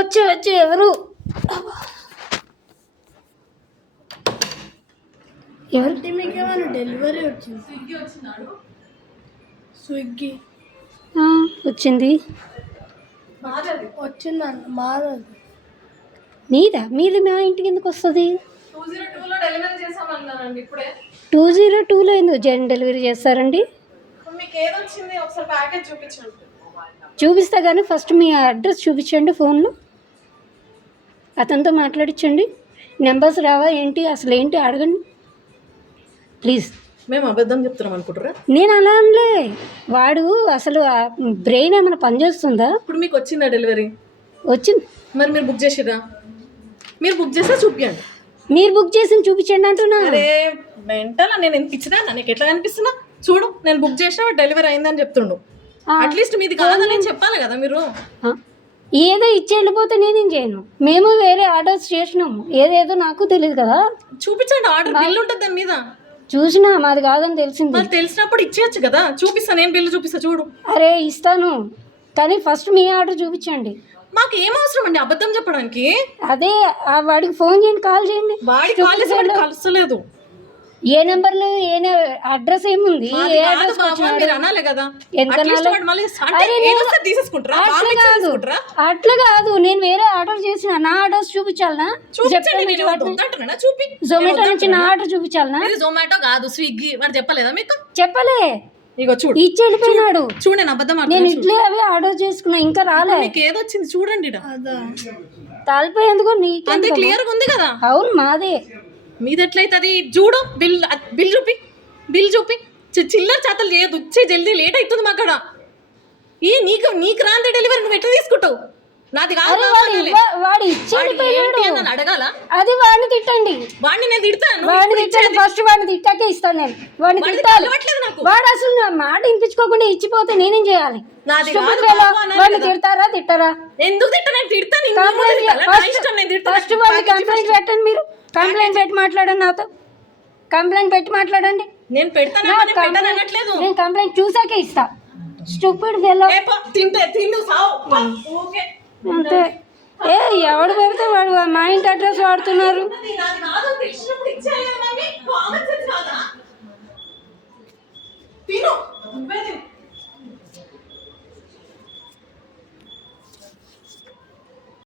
వచ్చి ఎవరు మీకేమైనా డెలివరీ వచ్చింది? స్విగ్గీ వచ్చింది. వచ్చిందండి మాది. మీది మా ఇంటికి ఎందుకు వస్తుంది? 202లో డెలివరీ చేసామన్నారండి ఇప్పుడే. 202లో ఎందుకు డెలివరీ చేస్తారండి? మీకు ఏది వచ్చింది ఒకసారి ప్యాకేజ్ చూపించండి. చూపిస్తా కానీ ఫస్ట్ మీ అడ్రస్ చూపించండి. ఫోన్లో అతనితో మాట్లాడించండి. నెంబర్స్ రావా ఏంటి, అసలు ఏంటి అడగండి ప్లీజ్. మేము అబద్ధం చెప్తున్నాం అనుకుంటారా? నేను అలా అనలే. వాడు అసలు బ్రెయిన్ ఏమైనా పనిచేస్తుందా? ఇప్పుడు మీకు వచ్చిందా డెలివరీ? వచ్చింది. మరి మీరు బుక్ చేసిరా? మీరు బుక్ చేస్తే చూపించండి. మీరు బుక్ చేసి చూపించండి అంటున్నా. అరే మెంటల్, నేను ఎందుకు ఇచ్చినా? నీకు ఎట్లా కనిపిస్తున్నా చూడు. నేను బుక్ చేసినా డెలివరీ అయిందని చెప్తుండు. అట్లీస్ట్ మీది కాదని చెప్పాలి కదా మీరు. ఏదో ఇచ్చి వెళ్ళిపోతే నేనేం చేయను. మేము వేరే ఆర్డర్స్ చేసినాము. ఏదేదో నాకు తెలియదు కదా. చూపించండి, ఆర్డర్ బిల్ ఉంటుంది దాని మీద. చూసినా మాది కాదని తెలిసింది. మరి తెలిసినప్పుడు ఇచ్చేయచ్చు కదా. చూపిస్తా, నేను బిల్లు చూపిస్తా చూడు. అరే ఇస్తాను కానీ ఫస్ట్ మీ ఆర్డర్ చూపించండి. మాకు ఏం అవసరం అండి అబద్ధం చెప్పడానికి? అదే వాడికి ఫోన్ చేయండి, కాల్ చేయండి. వాడికి కాల్ చేసి వాడికి కలుస్తలేదు. ఏ నెంబర్లో అడ్రస్ ఏముంది? ఏ అడ్రస్ మీరు అనాలి కదా. అట్లా కాదు, నేను వేరే ఆర్డర్ చేసిన. నా ఆర్డర్స్ చూపించాలనా? జొమాటో నుంచి నా ఆర్డర్ చూపించాలనా? జొమాటో కాదు, స్విగ్గీ. వాడు చెప్పలేదా మీకు? చెప్పలే. ఇగో చూడు, ఇచ్చి వెళ్ళిపోయినాడు. చూడు నేను అబద్ధం. నేను ఇడ్లీ అవి ఆర్డర్ చేసుకున్నా, ఇంకా రాలే. మీకు ఏదొచ్చింది చూడండి. తాలిపోయేందుకు అంతే క్లియర్ గా ఉంది కదా. అవును మాదే. మీది ఎట్లయితుంది చూడు. బిల్ చూపి. చిల్లర చేతలు చేయదు. వచ్చి జల్దీ లేట్ అవుతుంది మా అక్కడ. నీకు రాంది డెలివరీ నువ్వు ఎట్లా తీసుకుంటావు? నాది కాదు. వాడు ఇచ్చి అడగాల. అది వాడిని తిట్టండి. వాడిని నేను తిడతాను. వాడిని తిట్టండి ఫస్ట్. వాడిని తిట్టాకే ఇస్తాను నేను. వాడిని తిట్టాలి. వాడు అసలు నా మాట వినిపించుకోకుండా ఇచ్చిపోతే నేనేం చేయాలి? వాడిని తిట్టారా? ఎందుకు తిట్టాను? ఫస్ట్ వాడిని కంప్లైంట్ పెట్టండి. మీరు కంప్లైంట్ పెట్టి మాట్లాడండి. నాతో కంప్లైంట్ పెట్టి మాట్లాడండి. నేను పెడతాను. నేను కంప్లైంట్ చూసాకే ఇస్తా. Stupid fellow. అంతే. ఎవడు పెడితే వాడు మా ఇంటి అడ్రస్ వాడుతున్నారు. తిను